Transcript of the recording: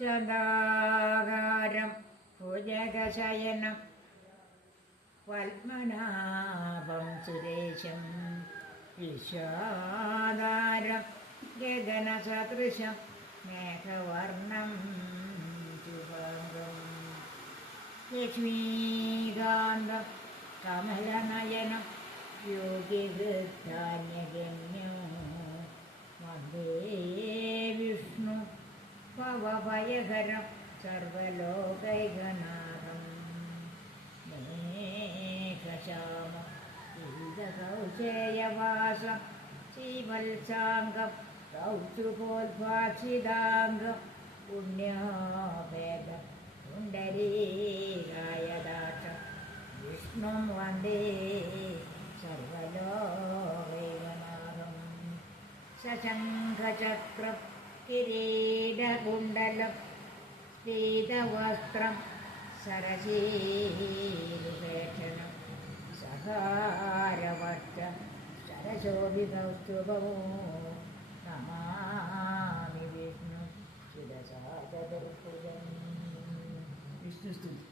ശതാകാരം ഭുജഗശയനം. പത്മനാഭം സുരേശം വിശ്വാധാരം ഗഗനസദൃശം മേഘവർണം ശുഭംഗം ലക്ഷ്മീകാന്തം കമലനയനം യോഗിവൃദ്ധാന്യഗമ്യോ വന്ദേ വിഷ്ണു ഭവഭയഹരം സർവലോകൈകനാഥം. മേഘശാമ കൗചേയവാസം ശ്രീവത്സാംഗം കൗതുകോദ്ഭാഷിതാംഗം പുണ്യാഭേദം പുണ്ടരീകായദാക്ഷം വിഷ്ണും വന്ദേ സർവലോകൈകനാഥം. സശംഖചക്രം കിരീടകുണ്ടലം ശ്രീതവസ്ത്രം ശരശീരുവേഷണം സഹാരവസ്ത്രം ശരശോഭിതൗസ്തുഭമോ നമാമി വിഷ്ണു ശിരസാഗതൃപുരം വിഷ്ണു സ്തുതി.